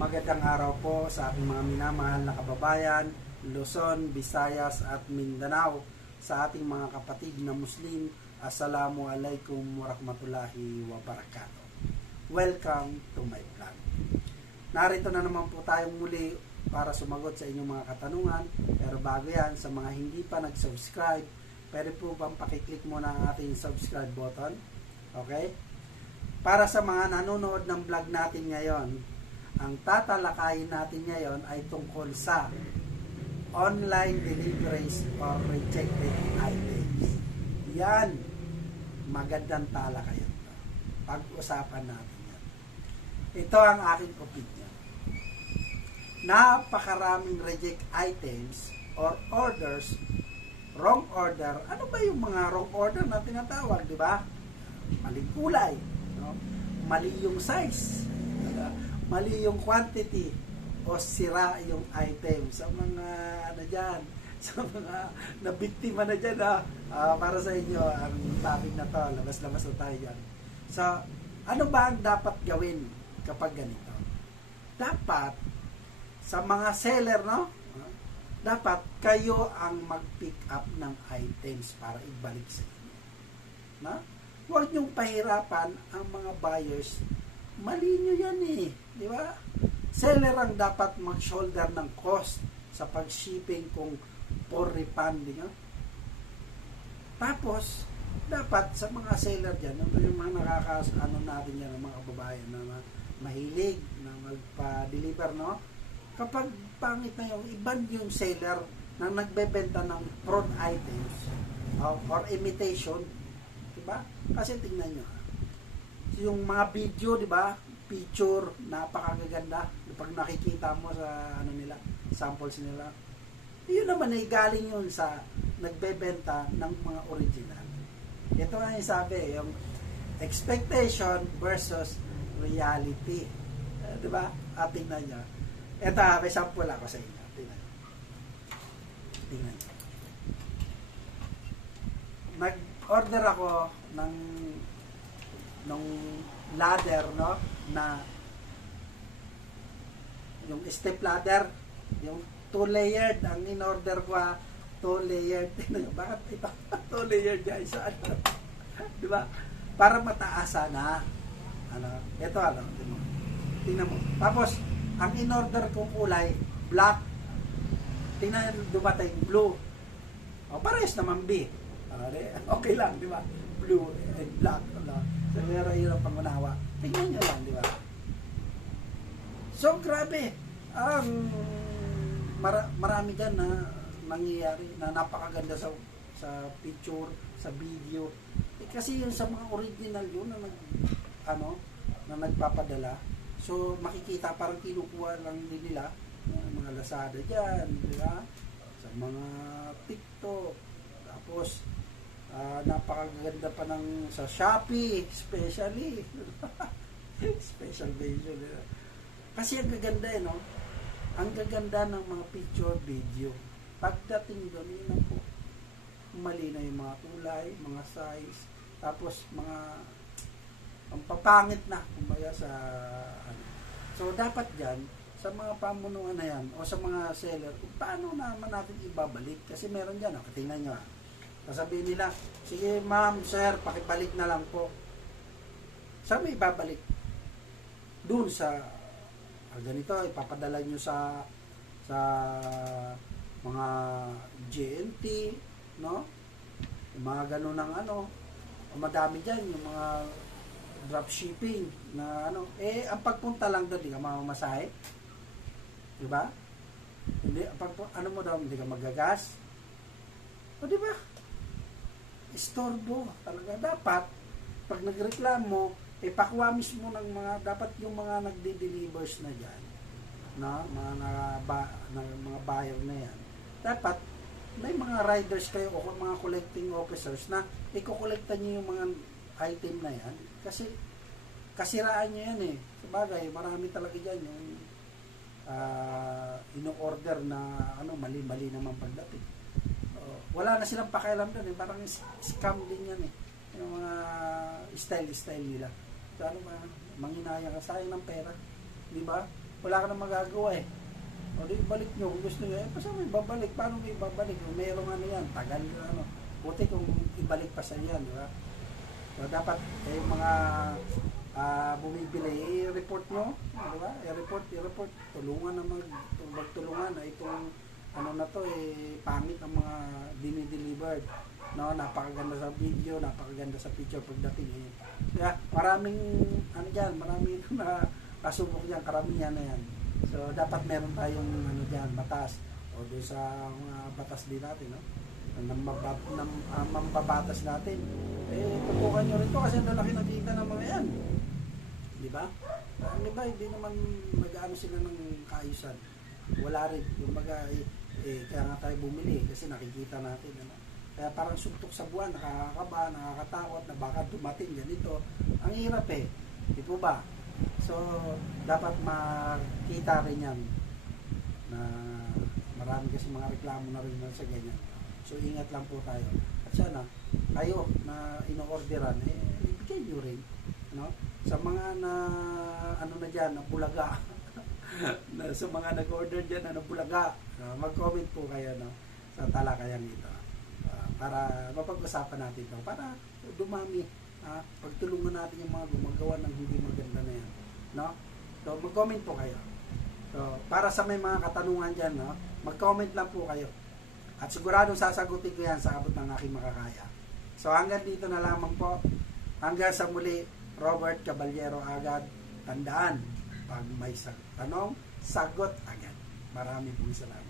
Magandang araw po sa ating mga minamahal na kababayan, Luzon, Visayas at Mindanao. Sa ating mga kapatid na Muslim, Assalamualaikum warahmatullahi wabarakatuh. Welcome to my vlog. Narito na naman po tayong muli para sumagot sa inyong mga katanungan. Pero bago yan, sa mga hindi pa nag-subscribe, pwede po bang pakiclick muna ang ating subscribe button? Okay? Para sa mga nanonood ng vlog natin ngayon, ang tatalakayin natin ngayon ay tungkol sa online deliveries or rejected items. Yan, magandang talakayan. Pag-usapan natin yan. Ito ang aking opinion. Napakaraming reject items or orders, wrong order. Ano ba yung mga wrong order na tinatawag, di ba? Maling kulay, no? Mali yung size, mali yung quantity, o sira yung item. Sa mga ano dyan, sa mga nabiktima na dyan, para sa inyo ang topic na to, labas-labas na tayo dyan. So, ano ba ang dapat gawin kapag ganito? Dapat sa mga seller, no? Dapat kayo ang mag-pick up ng items para ibalik sa inyo. No? Huwag niyong pahirapan ang mga buyers. Mali nyo yan eh. Di ba? Seller ang dapat mag-shoulder ng cost sa pag-shipping kung for refunding. No? Tapos, dapat sa mga seller dyan, yung mga ano natin yan, mga kababayan na mahilig na magpa-deliver, no? Kapag pangit na iban yung seller na nagbebenta ng fraud items or imitation, diba? Kasi tingnan nyo, yung mga video, diba? Picture, napakaganda. Pag nakikita mo sa ano nila, samples nila, yun naman ay galing yun sa nagbebenta ng mga original. Ito nga yung sabi, yung expectation versus reality. Diba? Tingnan nyo. Ito, may sample ako sa inyo. Tingnan. Nag-order ako ng ladder, no? Na yung step ladder, yung 2-layered, ang in-order ko 2-layered. Bakit ito? 2-layered guys. Di ba? Para mataasan na. Ano? Ito ano? Tingnan mo. Tapos, ang in-order kong kulay, black. Tingnan, dumating, blue. O, parehas naman B. Okay lang, di ba? Blue and black. Ano? So, meron yung pangunawa. Tingnan nyo lang, di ba? So, grabe. Marami dyan na nangyayari na napakaganda sa picture, sa video. Kasi yun sa mga original yun na nagpapadala. So, makikita parang kinukuha lang din nila mga Lazada dyan, di ba? Sa mga TikTok. Tapos, napakaganda pa ng sa Shopee, especially. Special version. Kasi ang gaganda no? Ang gaganda ng mga picture, video. Pagdating doon, yun po, mali na yung mga kulay, mga size, tapos mga ang papangit na kumbaga sa ano. So dapat diyan sa mga pamunuan na yan o sa mga seller, paano naman natin ibabalik? Kasi meron diyan, tingnan niyo. Sasabihin nila, sige ma'am, sir, pakibalik na lang po. Saan may ibabalik? Doon sa ganito, ipapadala nyo sa mga GNT, no? Yung mga ganun ng madami dyan, yung mga dropshipping na ang pagpunta lang doon, di ka mamamasahe, di ba? Hindi, mo daw, hindi ka magagas, o di ba? Istorbo talaga. Dapat pag nagreklamo, ipakuha mismo ng dapat yung mga nagde-delivers na dyan, no? Mga buyer na yan, dapat may mga riders kayo o mga collecting officers na iko-collecta nyo yung mga item na yan, kasi kasiraan nyo yan eh. Sabagay, marami talaga dyan yung ino-order na mali-mali naman pagdating. Wala na silang pakialam doon eh. Parang scam din yan eh. Yung mga style nila. So, manghinaya ka, sayang ng pera. Di ba? wala ka na magagawa eh. O di balik nyo kung gusto nyo, basta may babalik. Paano may babalik? Kung mayroong ano yan, tagal ano. Buti kung ibalik pa sa yan, di ba? So dapat yung mga bumibili, i-report nyo, di ba? I-report, tulungan na magtulungan na itong ano na to pangit ang mga dinidelivered. No, napakaganda sa video, napakaganda sa picture pagdating eh. Kaya maraming ano diyan, maraming na kasubok diyan, karamihan na yan. So dapat meron tayong ano diyan, batas o doon sa mga batas din natin, no? Mambabatas natin. Tutukan nyo rin to kasi ang lalaki na kita ng mga yan. Di ba? Di ba, hindi naman mag-ano sila ng kaayusan. Wala rin. Yung kaya nga tayo bumili kasi nakikita natin. Ano? Kaya parang suntok sa buwan, nakakakaba, nakakatakot na baka dumating ganito. Ang hirap eh. Di po ba? So, dapat makita rin yan na marami kasi mga reklamo na rin sa ganyan. So, ingat lang po tayo. At sana, kayo na ino-orderan, ibigay nyo rin. No? Sa mga na, ano na dyan, na bulaga. Sa mga nag-order dyan na bulaga, mag-comment po kayo no, sa talakayan ito. Para mapag-usapan natin ito. Para dumami. Pagtulungan natin yung mga gumagawa ng hindi maganda na yan. No? So, mag-comment po kayo. So, para sa may mga katanungan dyan, no, mag-comment lang po kayo. At sigurado sasagutin ko yan sa abot ng aking makakaya. So hanggang dito na lamang po. Hanggang sa muli, Robert Caballero agad. Tandaan, pag may tanong, sagot agad. Marami pong salamat.